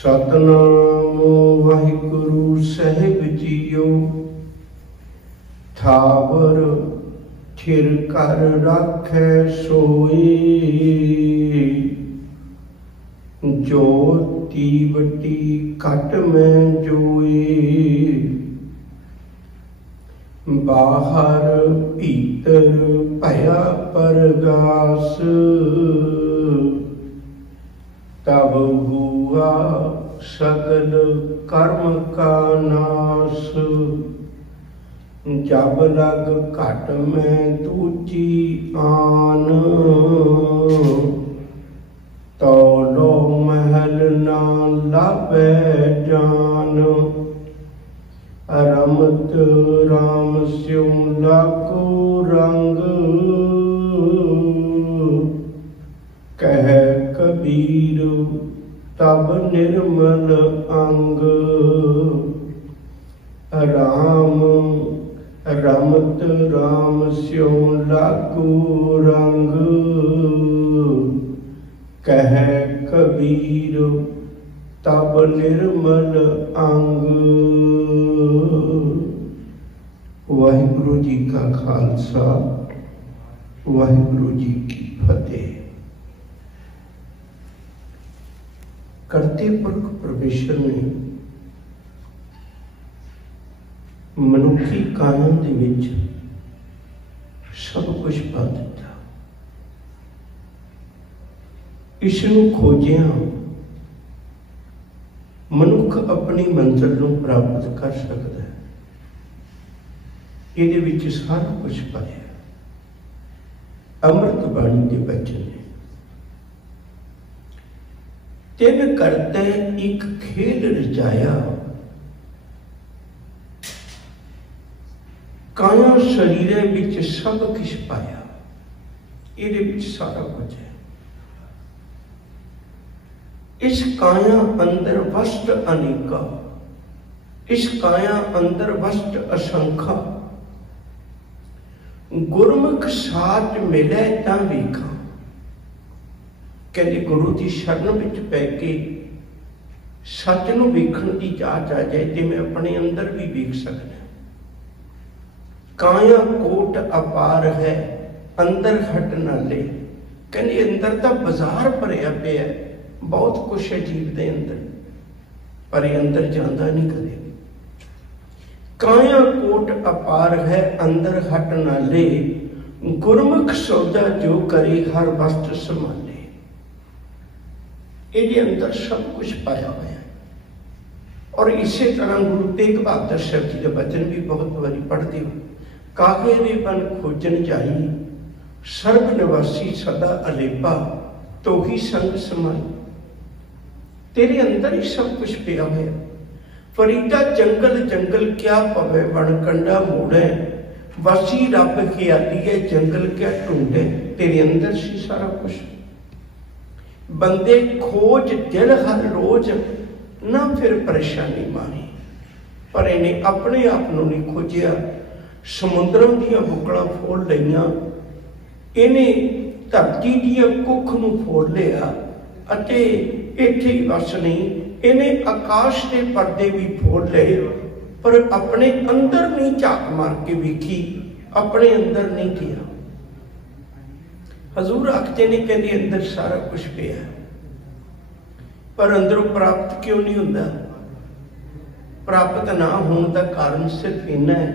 सतनाम वाहिगुरु साहिब जीओ। थावर थिर कर राखै सोई, जोती बटी कट में जोई। बाहर भीतर भया परगास, तब हुआ सगल कर्म का नाश। जब लग घट में दूजी आन, तो लो महल ना लाभे जान। रमत राम स्यों लाको रंग, कह कबीर तब निर्मल अंग। राम रमत राम स्यों लागू रंग, कह कबीर तब निर्मल अंग। वाहिगुरु जी का खालसा, वाहिगुरु जी की फतेह। करते पुरख परमेश्वर ने मनुखी काया दे विच सब कुछ पा दिता। इसनूं खोजिया मनुख अपनी मंजिल नूं प्राप्त कर सकता है। इहदे विच सारा कुछ पाया। अमृत बाणी के बचन ने तिन करते एक खेल रचाया, काया शरीर विच सब कुछ पाया। इहदे विच सारा कुछ है। इस काया अंदर वस्त अनेका, इस काया अंदर वस्त असंखा। गुरमुख साथ मिले तां वेखा। कहते गुरु की शरण विच पै के सच नूं वेखण की जाच आ जाए तो मैं अपने अंदर भी वेख सकदा। काया कोट अपार है, अंदर हट ना ले। कहते अंदर तो बाजार भरिया पिया, बहुत कुछ है जीव के अंदर, पर अंदर जाता नहीं कदे। काया कोट अपार है, अंदर हट ना ले। गुरमुख सौदा जो करे, हर वस्त संभाले। ये अंदर सब कुछ पाया हुआ है। और इसी तरह गुरु तेग बहादुर साहब जी का वचन भी बहुत बारी पढ़ते हो। काहे रे बन खोजन जाई, सर्व निवासी सदा अलेपा, तो ही संग समाई। तेरे अंदर ही सब कुछ पिया है। फरीदा जंगल जंगल क्या पवे, बन कंडा मोड़े। वसी रब ख्याली है, जंगल क्या ढूंढे। तेरे अंदर सी सारा कुछ। बंदे खोज दिल हर रोज, ना फिर परेशानी मानी। पर इन्हें अपने आप को नहीं खोजिया। समुद्रों दियां बुकड़ां फोड़ लईयां, इन्हें धरती दियां कुख नूं फोड़ लिया। अते इत्थे ही बस नहीं, इन्हें आकाश के पर्दे भी फोड़ लए, पर अपने अंदर नहीं झाक मार के वेखी, अपने अंदर नहीं किया। हजूर आखते ने कहते अंदर सारा कुछ पिया, पर अंदरों प्राप्त क्यों नहीं होता? प्राप्त ना होने का कारण सिर्फ इन्ना है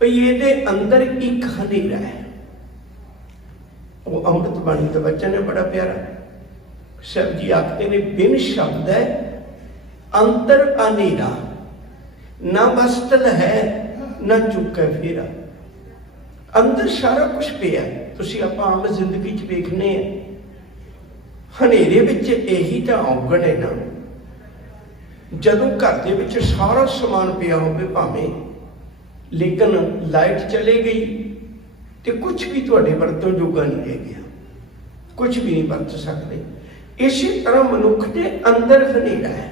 भाई ये अंदर एक हनेरा है। वो अमृत बाणी का वचन है बड़ा प्यारा। साहब जी आखते ने बिन शब्द है अंतर अनेरा, ना वस्तल है ना चुका फेरा। अंदर सारा कुछ पिया। तुसीं आपां आम जिंदगी च वेखने हनेरे विच यही तो औगण है ना। जदों घर दे विच सारा समान पिया होवे भावें, लेकिन लाइट चले गई तो कुछ भी तुहाडे वरतों जोगा नहीं रह गया, कुछ भी नहीं वरत सकते। इसी तरह मनुख के अंदर हनेरा है।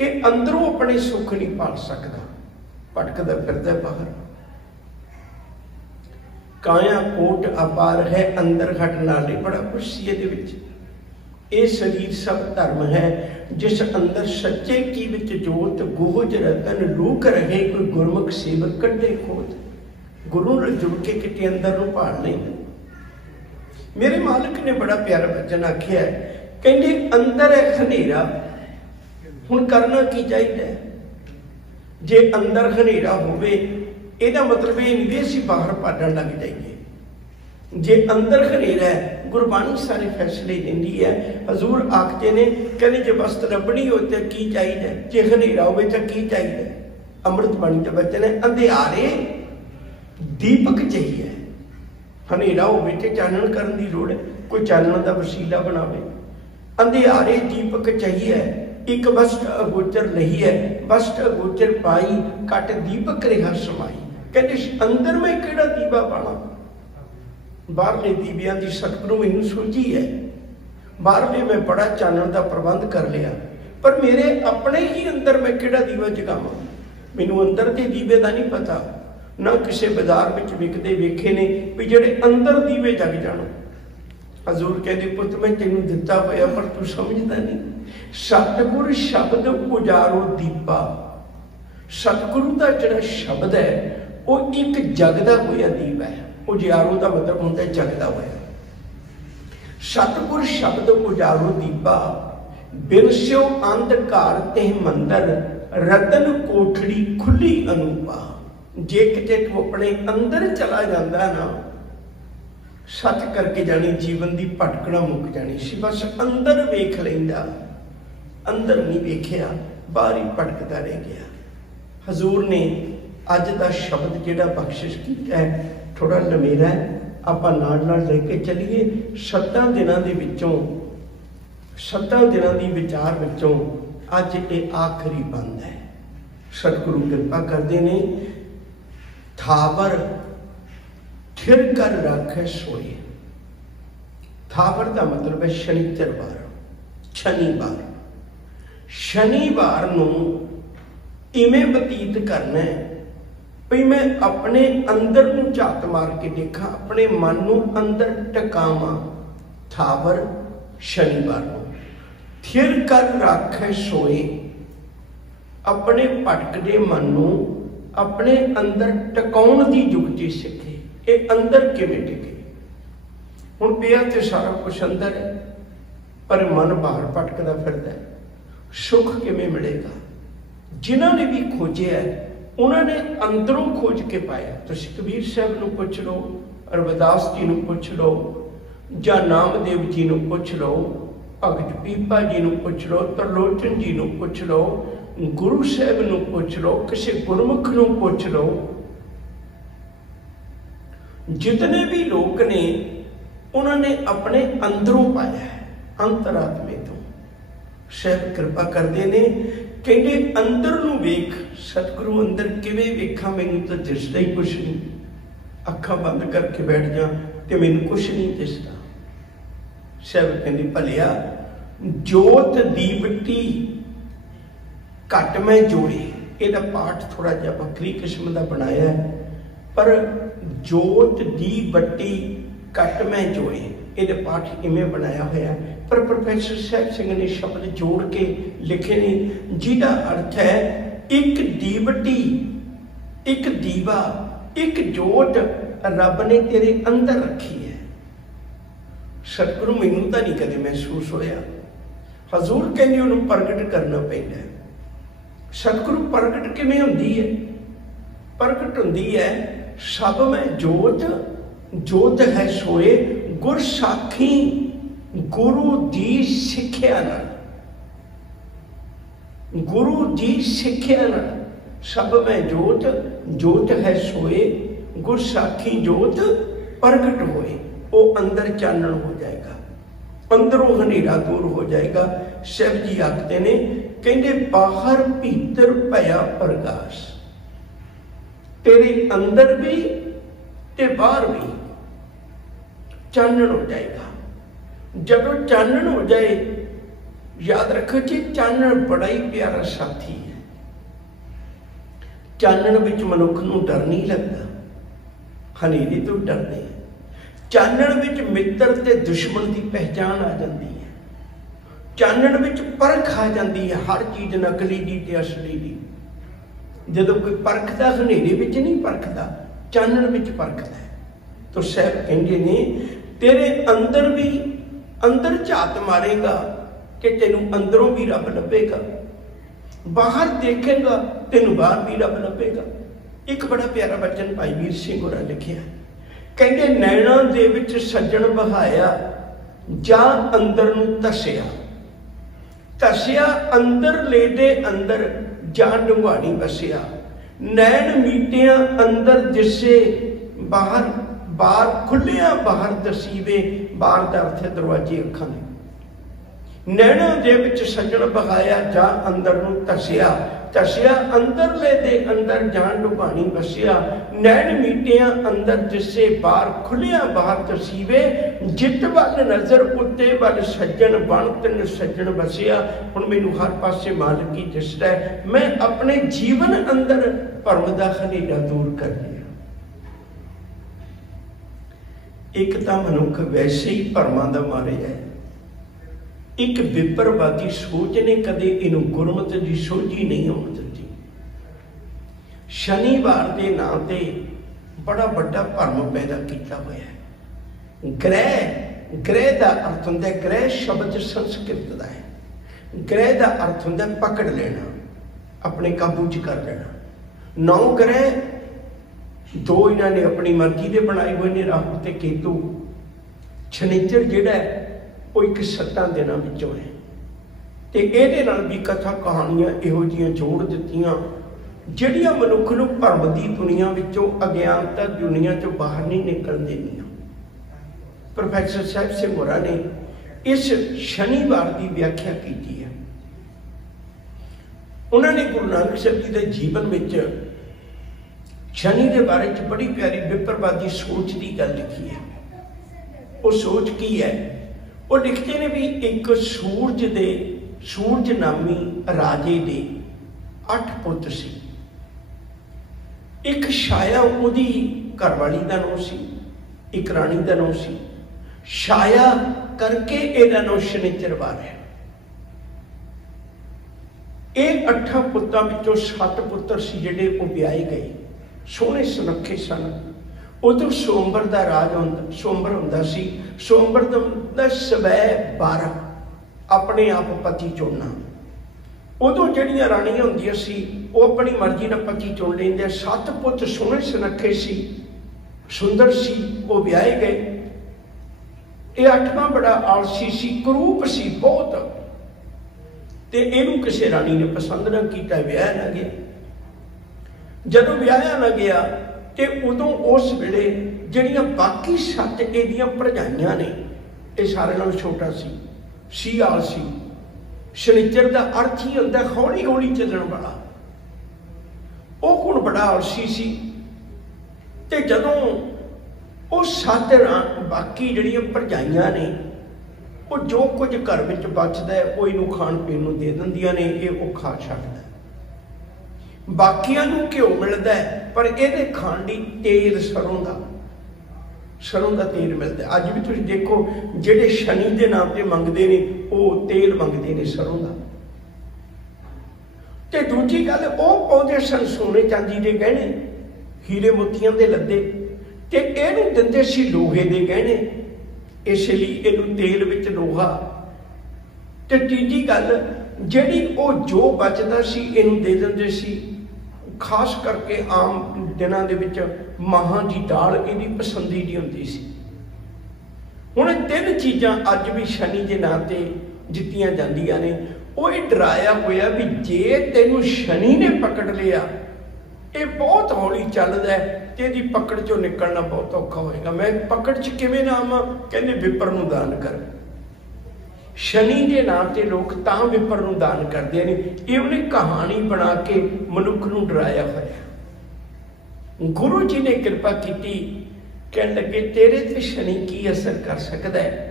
ये अंदरों अपने सुख नहीं पाल सकता, भटकदा फिरदा बाहर। काया कोट अपार है, अंदर हट नाले। बड़ा कुछ सी ये ये शरीर सब धर्म है, जिस अंदर सच्चे की विच जोत गोज रतन लूक रहे, कोई गुरमुख सेवक कड्डे खोज। गुरु नाल जुड़ के किते अंदर नूं भाल नहीं। मेरे मालिक ने बड़ा प्यारा वचन आखिया है, कहंदे अंदर है हनेरा, हुण करना की चाहिए? जे अंदर हनेरा होवे इहदा मतलब ये नहीं असीं बाहर भाडण लग जाइए। जे अंदर हनेरा है, गुरबाणी सारे फैसले देंदी है। हजूर आखते ने, कहने जे वस्त रबनी हो तो की चाहिए, जे हनेरा हो तो की चाहिए? अमृत बाणी का वचन है, अंधियारे दीपक चाहिए। हनेरा हो तो चानण करन दी लोड़ है, कोई चानण का वसीला बनावे। अंधियारे दीपक चाहिए, एक वस्त अगोचर नहीं है, वस्त अगोचर पाई कट दीपक रहा समाई। कहते अंदर में केड़ा दीवा पाना? बाहरले दीवियां की सतगुरु मैनूं सूझी है, बाहरले मैं बड़ा चानण का प्रबंध कर लिया, पर मेरे अपने ही अंदर मैं केड़ा दीवा जगावां? मैनूं अंदर के दीवे का नहीं पता, ना किसी बाजार में विकते वेखे ने भी जिहड़े अंदर दीवे जग जाण। हजूर कहते, पुत मैं तेनों दिता होया पर तू समझदा नहीं। सतगुर शब्द उजारो दीपा। सतगुरु का जिहड़ा शब्द है वो एक जगदा होया दीवा है। उजारो का मतलब होता है जगदा होया। सतगुर शब्द उजारो दीपा, बिनस्यो अंधकार ते मंदर, रतन कोठड़ी खुली अनूपा। जे किते तू अपने अंदर चला जाता ना, सच करके जानी जीवन की भटकना मुक जानी सी। बस अंदर वेख लैंदा, अंदर नहीं वेखिया, बाहर ही भटकता रह गया। हजूर ने अज का शब्द जिहड़ा बख्शिश किया है थोड़ा लमेरा है, आपां नाल नाल लेके चलीए। 7 दिनां दे विचों 7 दिनां दी विचार विचों अज ये आखिरी बंद है। सतगुरु कृपा करते ने, थावर थिर कर रखे सोए। थावर का मतलब है शनिचरवार, शनिवार। शनिवार नूं इवें बतीत करना है भी मैं अपने अंदर नूं झात मार के देखा, अपने मन नूं अंदर टकावां। थावर शनिवार नूं थिर कर रखे सोए, अपने भटकदे मन नूं अपने अंदर टकाउण दी जुगती सीखे। ये अंदर किवें टिके? हुण पिया तो सारा कुछ अंदर है, पर मन बाहर भटकदा फिरदा है। सुख किवें मिलेगा? जिन्हां ने भी खोजिया उन्होंने अंदरों खोज के पाया। तो कबीर साहब नूं पुछ लो, रविदास जी नूं पुछ लो, जां नामदेव जी नूं पुछ लो, भगत पीपा जी नूं पुछ लो, तरलोचन जी नूं पुछ लो, गुरु साहब नूं पुछ लो, किसी गुरमुख नूं पुछ लो। जितने भी लोग ने उन्होंने अपने अंदरों पाया है, अंतरात्मे तो। साहब कृपा करते ने, कहते अंदर नूं वेख। सतगुरु अंदर किवें वेखा? मैनूं तो दिसदा ही कुछ नहीं। अखां बंद करके बैठ जा तो मैनूं कुछ नहीं दिसदा। साहब कहते भलिया, जोत दीवटी घट मैं जोड़े। यदा पाठ थोड़ा जिहा वक्री किस्म का बनाया है, पर जोत दी बट्टी घट मैं जोड़े, ये पाठ इवें बनाया होया। पर प्रोफैसर साहब सिंह ने शब्द जोड़ के लिखे ने, जिहदा अर्थ है एक दीवटी, एक दीवा, एक जोत रब ने तेरे अंदर रखी है। सतगुरु मैनूं तां नहीं कदे महसूस होया। हजूर कहंदे उहनूं प्रगट करना पैंदा है। सतगुरु प्रगट किवें हुंदी है? प्रगट हुंदी है सब में जोत, जोत है सोए गुर साखी, गुरु दी सिक्ख्या नाल। गुरु दी सिक्ख्या नाल सब में जोत, जोत है सोए गुर साखी, जोत प्रगट होए। वो अंदर चानण हो जाएगा, अंदरों हनेरा दूर हो जाएगा। शिव जी आखते ने, कहते बाहर भीतर भया प्रकाश। तेरे अंदर भी ते बाहर भी चानण हो जाएगा। जब चानण हो जाए, याद रखो कि चानण बड़ा ही प्यारा साथी है। चानण विच मनुख नूं डर नहीं लगता, हनेरे तो डरते हैं। चानण विच मित्र ते दुश्मन की पहचान आ जाती है। चानण विच परख आ जाती है, हर चीज़ नकली दी ते असली दी। जदों कोई परखदा हनेरे विच नहीं परखदा, चानण विच परखदा है। तो साहब कहंदे ने तेरे अंदर भी अंदर झात मारेगा कि तेनू अंदरों भी रब लभेगा, बाहर देखेगा तेनू बाहर भी रब लभेगा। एक बड़ा प्यारा वचन भाई वीर सिंह होरां लिखिया, कहंदे नैणां दे विच सज्जण बहाया जा अंदर नू धसिया, धसिया अंदर ले दे अंदर जा ढुंगाणी बसिया, नैन मीटिया अंदर दिसे बाहर बाहर खुलिया बाहर दसीवे, बाहर दा अर्थ दरवाजे अखां ने। नैणों दे विच सज्जण बहाया जा अंदर नू धसिया, धसिया अंदर ले दे अंदर जान ढुगाणी बसिया, नैन मीटिया अंदर दिसे बाहर खुलिया बाहर दसीवे, जित वल नजर उत्ते वल सज्जन बन तिन सज्जन बसिया। हुण मैनू हर पासे मालिक ही दिसदा है, मैं अपने जीवन अंदर भरम दा हनेरा दूर कर लिया। एक तां मनुख वैसे ही भरमां दा मारिया है, एक विपरवादी सोच ने कदे इनू गुरमत की सोझी नहीं होने दी। शनिवार के नाम से बड़ा बड़ा भरम पैदा किया हुआ है। ग्रह ग्रह का अर्थ होंदा, ग्रह शब्द संस्कृत का है, ग्रह का अर्थ होंदा पकड़ लेना, अपने काबू च कर लेना। 9 ग्रह 2 इन्होंने अपनी मर्जी के बनाए हुए ने, राहु ते केतु। शनिचर जिहड़ा है वो एक 7 दिनों विचों है, तो ये भी कथा कहानियां इहो जिहियां जोड़ दित्तियां जिहड़ियां मनुख नूं भरम दी दुनिया विचों, अज्ञानता दुनिया चों बाहर नहीं निकल देनियां। प्रोफैसर साहब सिंह होरां ने इस शनिवार की व्याख्या की है। उन्होंने गुरु नानक साहब जी के जीवन में शनि के बारे में बड़ी प्यारी विपरवादी सोच की गल लिखी है। वो सोच की है, वो लिखते हैं भी एक सूरज नामी राजे दे 8 पुत्र सी। एक छाया उहदी घरवाली का नाम सी, एक रानी का नाम सी। छाया करके इहदा नाम शनिचरवार है। ये 8 पुत्रों विचों 7 पुत्र सी जिहड़े वो ब्याहे गए, सोहने सुनखे सन। उदों सोमबर का राज सोमबर होंदा सी। सोमबर का सवै 12 अपने आप पति चुनना। उदों जड़ियां रानियां होंदियां सी वो अपनी मर्जी नाल पति चुन लेंदे। 7 पुत्र सोहने सुनखे सी, सुंदर सी, वो ब्याहे गए। ये 8वां बड़ा आलसी सी, करूप सी बहुत, ते इहनूं किसी रानी ने पसंद ना किया, ब्याह ना गया। जदों ब्याह ना गया ते उदों उस वेले जिहड़ियां बाकी 7 इहदियां भरजाइयां ने, ये सारे नालों छोटा सी आलसी। शनिचर का अर्थ ही होंदा हौली हौली चलण वाला। वो हुण बड़ा आलसी सी, ते जदों वो 7 बाकी जिहड़ियां भरजाइयां ने, वो जो कुछ घर विच बचदा है वो इहनूं खाण पीण नूं दे दिंदियां ने, ये वो खा छड्डदा। बाकियां नूं घिओ मिलता है, पर इहदे खाण लई तेल सरों का तेल मिलता है। अज भी तुसीं देखो जिहड़े शनि के नाम से मंगते हैं वो तेल मंगते हैं सरों का। ते दूजी गल वो पाउंदे सन सोने चांदी के गहने, हीरे मोतियां दे लद्दे, ते इहनूं दिंदे सी लोहे के गहने, इसलिए इहनूं तेल विच लोहा। ते तीजी गल जिहड़ी वो जो बचदा सी इहनूं दे दिंदे सी। खास करके आम दिनों के विच माहां की दाल इहदी पसंदीदी होंदी सी। हुण 3 चीज़ां अज भी शनि के नाम से दित्तियां जांदियां ने। वो ये डराया होया भी जे तैनूं शनि ने पकड़ लिया, ये बहुत हौली चलदा है ते इहदी पकड़ चों निकलना बहुत औखा होएगा। मैं पकड़ च किवें ना आवां? कहंदे विपर नूं दान कर। शनि के नाम से लोग तां विपर नूं दान करते हैं। ये उन्हें कहानी बना के मनुख नूं डराया होया। गुरु जी ने कृपा की, कह लगे तेरे ते शनि की असर कर सकता है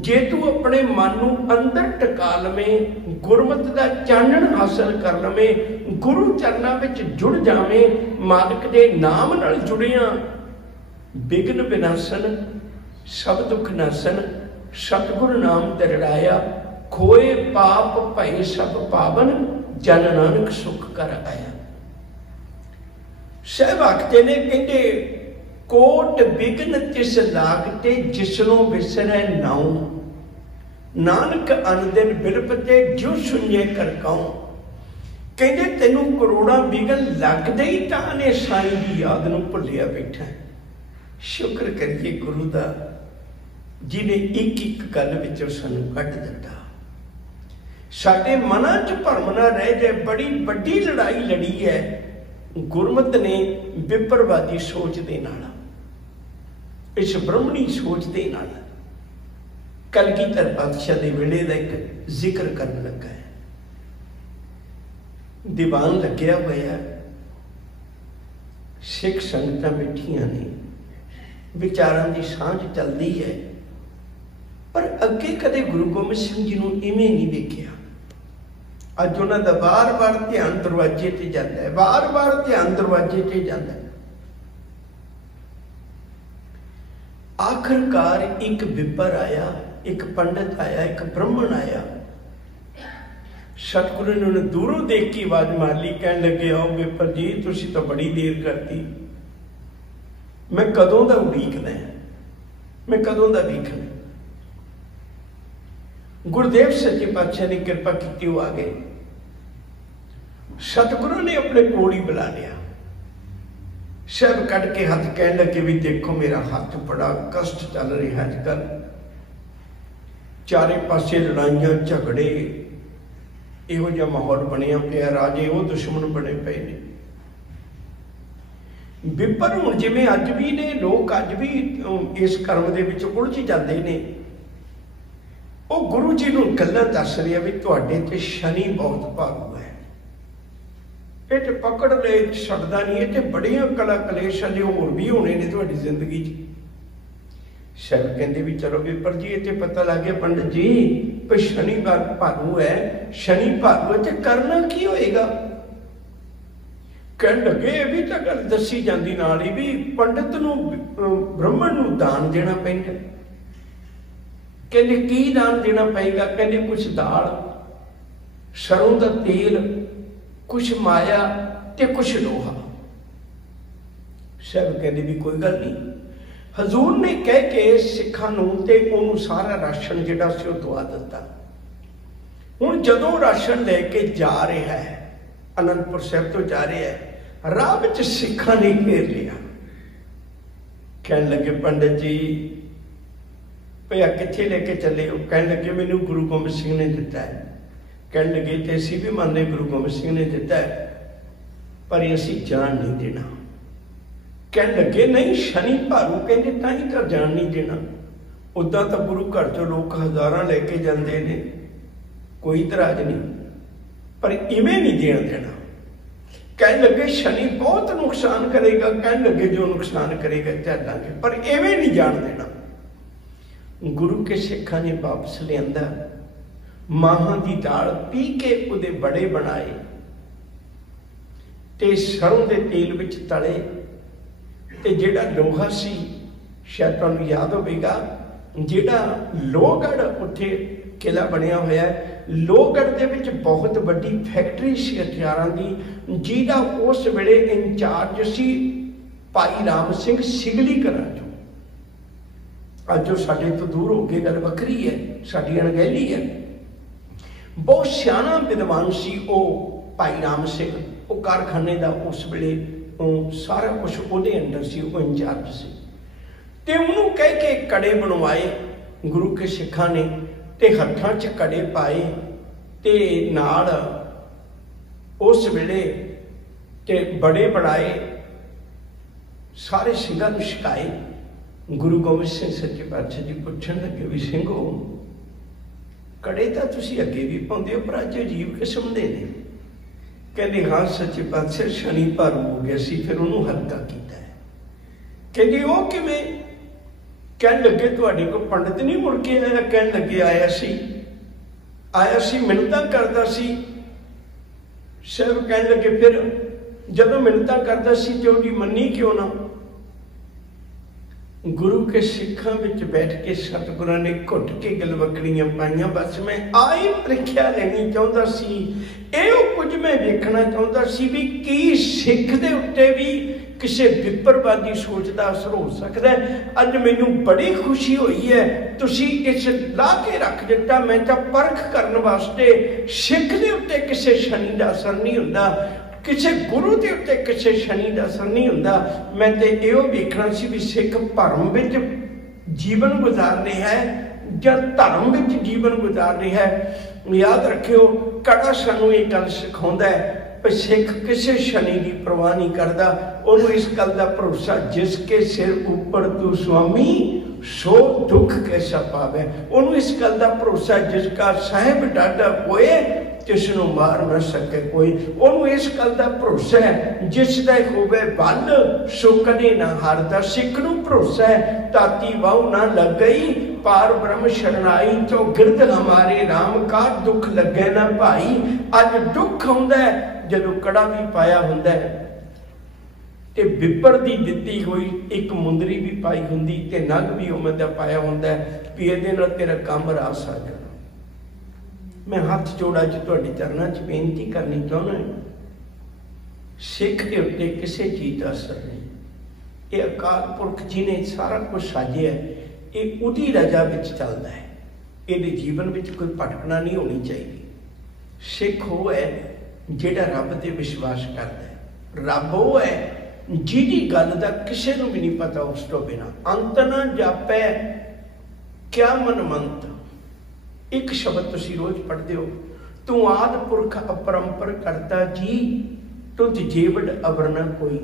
जे तू अपने मन नूं अंदर टिका लवें, गुरमत का चानण हासिल कर लवें, गुरु चरनां विच जुड़ जावें, मालिक दे नाम नाल जुड़िया, विघ्न विनाशन सब दुख नासन, सतगुरु नाम दरड़ाया, खोए पाप भय सब पावन, जन नानक सुख कर आया। साहब आखते ने, कहते कोट बिघन तिस लागते, जिसनों विसरै नाऊ, नानक अनदिन बिरपते, जो सुने कर कहूं। कहते तेनू करोड़ा बिघन लगदे ही तां ने साईं की याद नूं भुलिया बैठा। शुक्र करिए गुरु दा जिन्हें एक एक गल विचों सानू कढ दिता। साडे मनां च भरम ना रह जाए। बड़ी वड्डी लड़ाई लड़ी है गुरमत ने विपरवादी सोच दे नाल, इस ब्रह्मणी सोच दे नाल। कलगीधर पातशाह दे वेले दा एक जिक्र करन लगा है। दीवान लग्या होया, सिख संगतां बैठियां ने, विचारां दी सांझ चलदी है। पर अगे कदे गुरु गोबिंद सिंह जी नूं इवें नहीं देखिया। अज उन्हां दा बार बार ध्यान दरवाजे ते जाता है, बार बार ध्यान दरवाजे ते जाता है। आखिरकार एक विपर आया, एक पंडित आया, एक ब्राह्मण आया। सतगुरु ने उन्हें दूरों देख के आवाज मार ली, कह लगे आओ विपर जी तुसी तो बड़ी देर करती, मैं कदों दा उड़ीकदा, मैं कदों दा वेखना। गुरुदेव सच्चे पातशाह ने कृपा की, वो आ गए। सतगुरु ने अपने कोल ही बुला लिया, शब कट के हाथ, कह लगे भी देखो मेरा हाथ बड़ा कष्ट चल रहा है अजकल, चारे पासे लड़ाइयां झगड़े, इहो जिहा माहौल बनिया पिया, राजे वो दुश्मन बने पे ने। विपर हुण जिवें अज भी ने लोग, अज भी इस कर्म दे विच उलझ जाते ने। वो गुरु जी नूं गल्लां दस रहे भी तुहाडे ते शनि बहुत भारू है, ये ते पकड़ ले छड्डदा नहीं, ये ते बड़ियां कला कलेश अजे होर भी होने ने तुहाडी जिंदगी च। शब कहते भी चलो विपर जी ये पता लग गया पंडित जी भी शनि भारू है, शनि भारू है तो करना की होएगा। कह लगे भी तो गल दसी जाती नाल ही भी पंडित नूं ब्राह्मण नूं दान देना पैंदा। कहते की दान देना पेगा? कहते कुछ दाल, सरों का तेल, कुछ माया ते कुछ लोहा। सब कहते भी कोई गल नहीं। हजूर ने कह के सिखां नूं ते उहनूं सारा राशन जिहड़ा सी ओह दवा दिता। हुण जदों राशन लैके जा रहा है, आनंदपुर साहिब तो जा रहा है, राह विच सिखां ने घेर लिया। कहण लगे पंडित जी भैया कित्थे लेके चले हो? कहण लगे मैनूं गुरु गोबिंद सिंह ने दिता है। कहण लगे ते असीं भी मानते गुरु गोबिंद सिंह ने दिता है, पर असीं जान नहीं देना। कहण लगे नहीं शनि भारू, कहते तां ही तो जान नहीं देना। उदा तो गुरु घर चो लोग हज़ारां लेके जाते हैं, कोई इतराज नहीं, पर इवें नहीं देन देना। कहण लगे शनि बहुत नुकसान करेगा। कहण लगे जो नुकसान करेगा झेलांगे, पर इवें नहीं जान देना। गुरु के सिखां ने वापस लिया, माहां दी दाल पी के उहदे बड़े बनाए ते सरों दे तेल विच तले, ते जिहड़ा लोहा सी, शायद तुहानूं याद होवेगा, जिहड़ा लोहगढ़ उत्थे किला बनिया होया है, लोहगढ़ दे विच बहुत वड्डी फैक्ट्री सी हथियारां दी, जिहदा उस वेले इंचार्ज सी भाई राम सिंह सिगली घरां चों। अज जो साडे तो दूर हो के गल वखरी है, साडी अणगहली है। बहुत सियाणा विद्वान सी वो भाई राम सिंह, वो कारखाने का उस वेले सारा कुछ उहदे अंडर सी, वो इंचार्ज सी। ते उन्होंने कह के कड़े बनवाए गुरु के सिखां ने, ते हत्थां च कड़े पाए, ते नाल उस वेले ते बड़े बनाए, सारे सिंघां नूं छकाए। गुरु गोबिंद सिंह सच्चे पातशाह जी पुछण लगे भी सिंघो कड़े तो तुसीं अगे भी पाउंदे हो, पर अज अजीब किस्म दे ने। कहते हाँ सच्चे पातशाह शनि भारू हो गया सी, फिर उन्होंने हल्का किया है। कहते वो किवें? कहण लगे तुहाडे कोल पंडित नहीं मुड़ के आया? कहण लगे आया सी मिन्नतां करदा सी। सब कहण लगे फिर जदों मिन्नतां करदा सी ते ओहदी मन्नी क्यों ना? गुरु के सिखा विच बैठ के सतगुरां ने घुट के गलवकड़ियां पाईयां। बस मैं आई प्रीख्या लेनी चाहुंदा सी, इहो कुछ मैं वेखना चाहुंदा सी भी की सिख दे उत्ते भी किसी विपरवादी सोच का असर हो सकता है। अज मैनूं बड़ी खुशी हुई है तुसीं इस ला के रख दिता। मैं तो परख करने वास्ते सिख दे उत्ते किसी शनि का असर नहीं हुंदा, किसी गुरु के उत्ते किसी शनि का असर नहीं हुंदा। मैं तो इहो वेखना सी भी सिख भरम विच जीवन गुजार रहा है या धर्म विच जीवन गुजार रहा है। याद रखियो कड़ा सानूं ये गल सिखाउंदा है भी सिख किसी शनि की परवाह नहीं करता। उन्होंने इस गल का भरोसा जिसके सिर ऊपर तू स्वामी सो दुख कैसा पावे। उन्होंने इस गल का भरोसा जिसका साहिब डाडा होए जिसनों मार न सके कोई। उन्होंने इस गल का भरोसा है जिसका होवे बल सो कदे ना हारदा। सिख नूं भरोसा है ताती वाहू ना लग गई पार ब्रह्म शरणाई तो गिरद हमारे राम का दुख लगे ना भाई। अज दुख आउंदा है जदों कड़ा भी पाया हुंदा है ते विपर दी दित्ती हुई एक मुंदरी भी पाई हुंदी ते नग भी उमर दा पाया हुंदा है भी इहदे नाल तेरा काम रास आ जाना। मैं हाथ जोड़ा च तुहाडे चरनां च बेनती करनी चाहुंदा सिख दे उत्ते किसी चीज़ का असर नहीं। ये अकाल पुरख जी ने सारा कुछ साजिया है, ये उहदी रजा विच चलदा है। इहदे जीवन विच कोई भटकना नहीं होनी चाहिए। सिख वो है जिहड़ा रब ते विश्वास करता है। रब वो है जिहदी गल दा किसी नूं भी नहीं पता उस तो बिना। अंत ना जापै क्या मनमंत, एक शब्द तुसीं रोज पढ़दे हो तू आद पुरख अपरंपर करता जी तुझ जेवड़ अवर न कोई।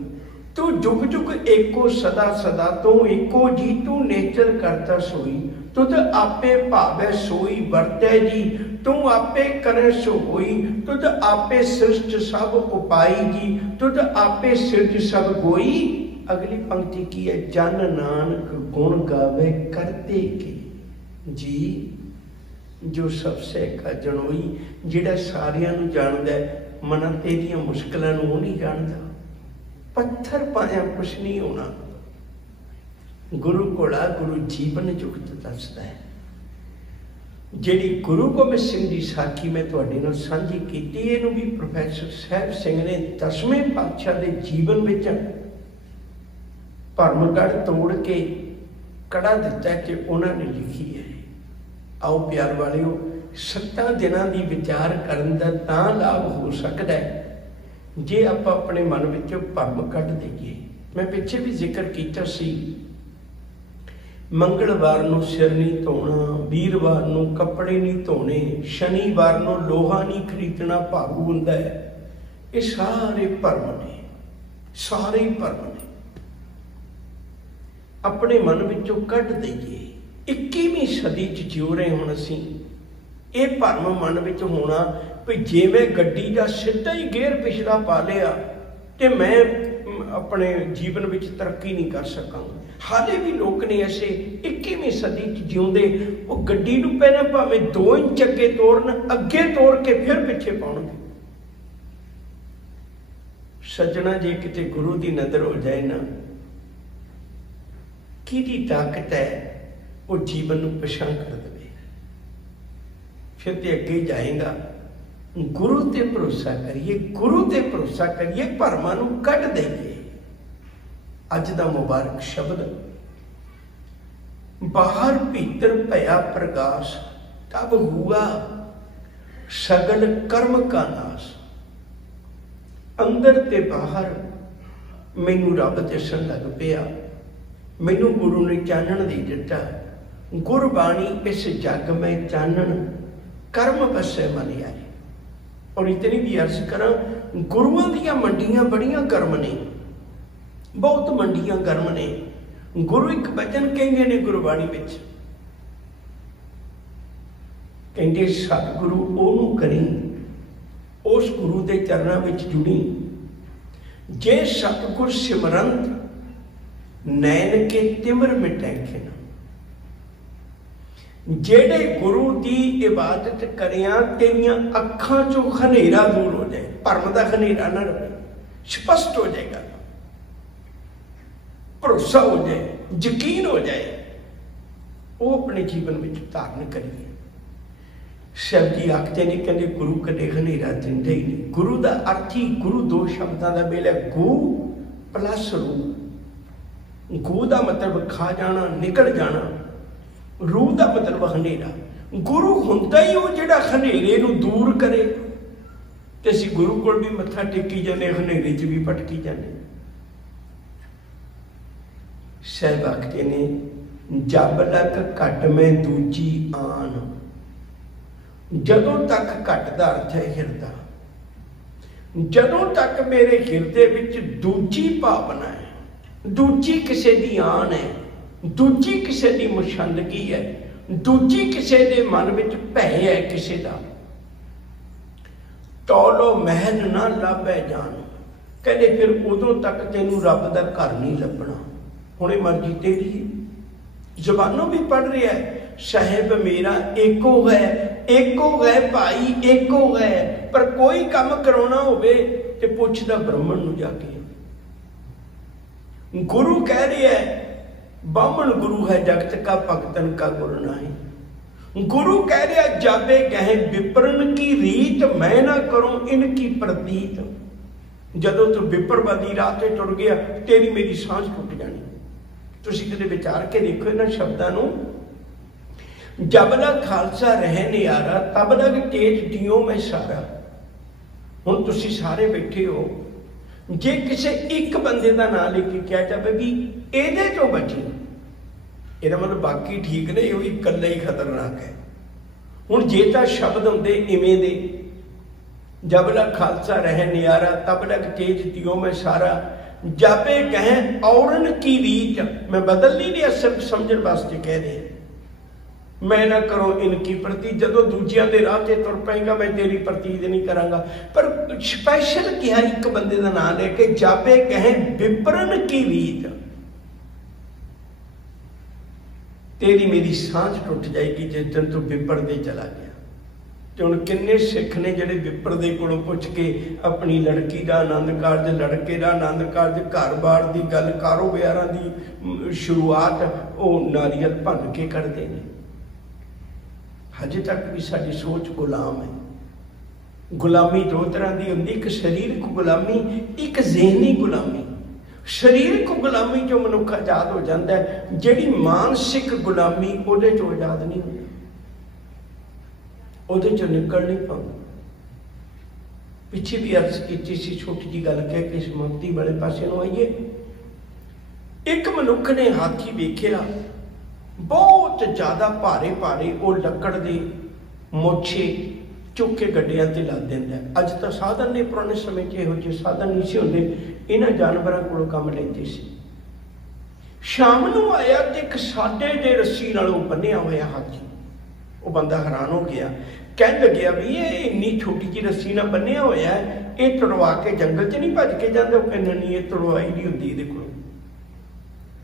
तू जुग जुग एको सदा सदा तू एको जी तू नेचर करता सोई। तुझ आपे भावे सोई वरतै जी तू आपे करे सो होई। तुझ आपे सृष्ट सब उपाई जी तुझ आपे सिरज सब गोई। अगली पंक्ति की है जन नानक गुण गावे करते के जी जो सबसे का जनोई। जिहड़ा सारियां नूं जानदा है मना तेरियां मुश्किलां नूं नहीं जानदा। पत्थर पाया कुछ नहीं होना। गुरु कोला गुरु जीवन जुगत दसदा है। जिहड़ी गुरु गोबिंद सिंह जी साखी मैं तुहाडे नाल सांझी कीती इहनूं भी प्रोफैसर साहिब सिंह ने 10वें पातशाह के जीवन विच भरमगढ़ तोड़ के कड़ा दिता कि उन्होंने लिखी है। आओ प्यार वालियो 7 दिनों की विचार करन दा तां लाभ हो सकता है जे आप अपने मन विचों भरम कढ दईए। मैं पिछे भी जिक्र किया सी मंगलवार नूं सिर नहीं धोना, वीरवार नूं कपड़े नहीं धोने, शनिवार नूं लोहा नहीं खरीदना भारू हुंदा है। ये सारे भरम ने, सारे ही भरम ने। अपने मन विचों कढ दईए। 21वीं सदी च जिउ रहे हुण असीं। ये भरम मन विच होना भी जे मैं गड्डी का सीधा ही गेयर पिछला पा लिया तो मैं अपने जीवन में तरक्की नहीं कर सकांगा। हाले भी लोग ने ऐसे 21वीं सदी च जिउंदे वो गड्डी नूं पहले भावें 2 इंच अगे तोड़न अगे तोड़ के फिर पिछे पाउणगे। सज्जणा जे किते गुरु की नज़र हो जाए ना किहदी ताकत है वो जीवन नूं पछाण कर दे फिर ते अगे जाएगा। गुरु ते भरोसा करिए, गुरु ते भरोसा करिए, भरमां नूं कढ दईए। अज दा मुबारक शब्द बाहर भीतर भया प्रकाश तब हुआ सगल कर्म का नाश। अंदर ते बाहर मैनू रब दिसन लग पिया, मैनू गुरु ने चानण दे दिता। गुरबाणी इस जग में चानण कर्म बसे मन आए। और इतनी भी अर्ज करा गुरुओं दियां मंडियां बड़ियां गर्म ने, बहुत मंडियां गर्म ने। गुरु एक वचन कहेंगे ने गुरबाणी विच कहते सतगुरु ओनू करी उस गुरु के चरणों में जुड़ी जे सतगुर सिमरंत नैन के तिमर मिटैंखे। जेड़े गुरु की इबादत करिया तेरिया अखां चो खनेरा दूर हो जाए, भरम का खनेरा ना रहे, स्पष्ट हो जाएगा। भरोसा हो जाए, यकीन हो जाए, वो अपने जीवन में धारण करिए। शिव जी आखते ने, कहते गुरु कदे हनेरा दिंदे ही नहीं। गुरु का अर्थ ही, गुरु दो शब्दों का मेल है, गु प्लस रू। गु का मतलब खा जाना, निकल जाना, रू का मतलब हनेरा। गुरु हुंदा ही वो जिहड़ा हनेरे नूं दूर करे। ते असीं गुरु कोल भी मत्था टेकी जाने, हनेरे च भी भटकी जाने। साहिब आखते ने, जब तक घट में दूजी आन। जदों तक घट का अर्थ है हिरदा, जदों तक मेरे हिरदे विच दूजी भावना है, दूजी किसी की आन है, दूजी किसी की मुशंदगी है, दूजी किसी के मन में भय है किसी का, टोलो महल ना लाभे जान। कहते फिर उदों तक तेनू रब का घर नहीं लभना। हुणे मर्जी तेरी, जबानों भी पढ़ रहा है, साहिब मेरा एको है, एको है भाई, एको है। पर कोई काम कराना होवे ते पुछदा ब्राह्मण नूं जाके। गुरु कह रहा है, बामण गुरु है जगत का, भगतन का गुरु नहीं। गुरु कह रहा है, जाबे कहे विप्रन की रीत, मैं ना करूं इनकी प्रतीत। जदों तू विप्रवादी राह ते टुर गया, तेरी मेरी सांझ टुट जानी। तुसीं कदे विचार के देखो इन्हां शब्दां नूं। जब लग खालसा रह नियारा, तब लग तेज दियो मैं सारा। हुण तुसीं सारे बैठे हो, जे किसी एक बंदे का नाम लेके कहा जाए भी ये चो बची, यदा मतलब बाकी ठीक ने, ये इकल्ला ही खतरनाक है। हुण जे तां शब्द होंदे इवें दे, जब लग खालसा रह नियारा, तब लग तेज दियो मैं सारा। जाबे कहें औरन की रीत, मैं बदल नहीं रहा, सिर्फ समझण वास्ते कह रहे। मैं ना करो इनकी प्रति, जदों दूजियां दे राह ते तुर पेगा मैं तेरी प्रतीत नहीं करांगा। पर स्पैशल क्या एक बंदे का नाम लेके, जाबे कहें विप्रन की रीत, तेरी मेरी सांझ टुट जाएगी जिस दिन तू विपर दे चला गया। तो हुण किन्ने सिख ने जिहड़े विपर दे कोलों पुछ के अपनी लड़की का आनंद कारज, लड़के का आनंद कारज, घर बार की गल, कारोबारां की शुरुआत वो नारियल भन के करते हैं। हजे तक भी साडी सोच गुलाम है। गुलामी दो तरह की होंदी, एक शरीरक गुलामी, एक ज़हनी गुलामी। शरीरक गुलामी जो मनुख आजाद हो जाता है, जिहड़ी मानसिक गुलामी उहदे चों आजाद नहीं होंदी, उहदे चों निकल नहीं पाउंदा। पिछे भी अर्ज की सी, छोटी जी गल कह के समाप्ति वाले पासे नूं आईए। एक मनुख ने हाथी वेखिया, बहुत ज्यादा भारे भारे, वो लकड़ के मोछे चुक के गड्डियां ते ला दिंदा। अज तो साधन ने, पुराने समय च इहो जिहे साधन नहीं सी हुंदे, इन्हां जानवरां कोलों काम लैंदे सी। शाम नूं आया ते एक साडे दे रस्सी नाल बन्निया होया हाथी। वो बंदा हैरान हो गया, कह गया भी ये इन्नी छोटी जी रस्सी नाल बन्निया होया है, ये तुड़वा के जंगल च नहीं भज के जांदा? वो कहंदा नहीं, ये तुड़वाई नहीं हुंदी इहदे कोलों।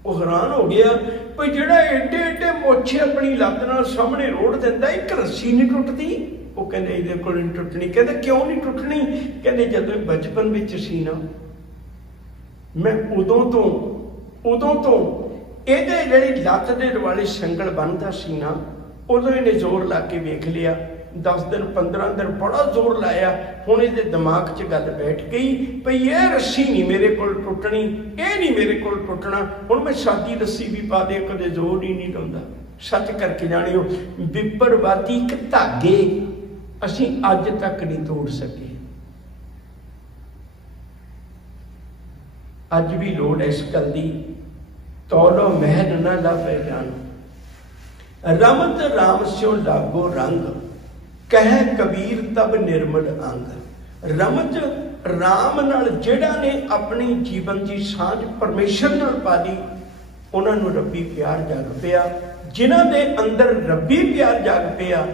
वो हैरान हो गया भी जिहड़ा एडे एडे मोछे अपनी लत्त नाल सामने रोड़ दिंदा, एक रस्सी नहीं टुटदी। वो कहंदे इहदे कोल नहीं टुटनी। कहंदे क्यों नहीं टुटनी? कहंदे जदों बचपन विच सी ना, मैं उदों तो इहदे जिहड़ी लत्त दे दुआले संगल बनदा सी ना, उदों इहने जोर ला के वेख लिया। 10 दिन 15 दिन बड़ा जोर लाया, हुण इहदे दिमाग 'च गल बैठ गई भई ये रस्सी नहीं मेरे कोल टुटनी, ये नहीं मेरे कोल टुटना। हुण मैं सादी रस्सी भी पा दे, कदे जोर ही नहीं लाउंदा। सच करके जाणिओ, विपरवादी एक धागे असीं अज तक नहीं तोड़ सके। अज भी लोड़ है इस गल दी, तौलो महल ना लाभे जान। रमत राम स्यों लागो रंग, कह कबीर तब निर्मल अंग। रमत राम नाल जिहड़ा ने अपनी जीवन की सांझ परमेश्वर नाल पा ली, उन्होंने रब्बी प्यार जाग पिया। जिन्हां दे अंदर रब्बी प्यार जाग पिया,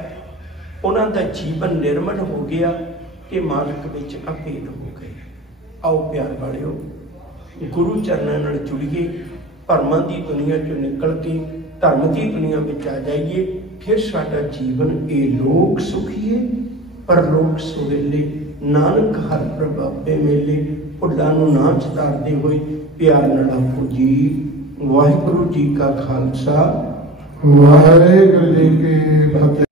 उन्हां दा जीवन निर्मल हो गया, कि मालक विच अभेद हो गए। आओ प्यार वालिओ, गुरु चरणों नाल जुड़िए, भरमां दी दुनिया चों निकल के धर्म की दुनिया में आ जाइए। फिर साडा जीवन ए लोक सुखीए, परलोक सुहेले। नानक हर प्रभावे मेले, भुल्लां नूं ना चितारदे होए प्यार नाल आखो जी वाहिगुरु जी का खालसा वाहिगुरु जी की फतेह।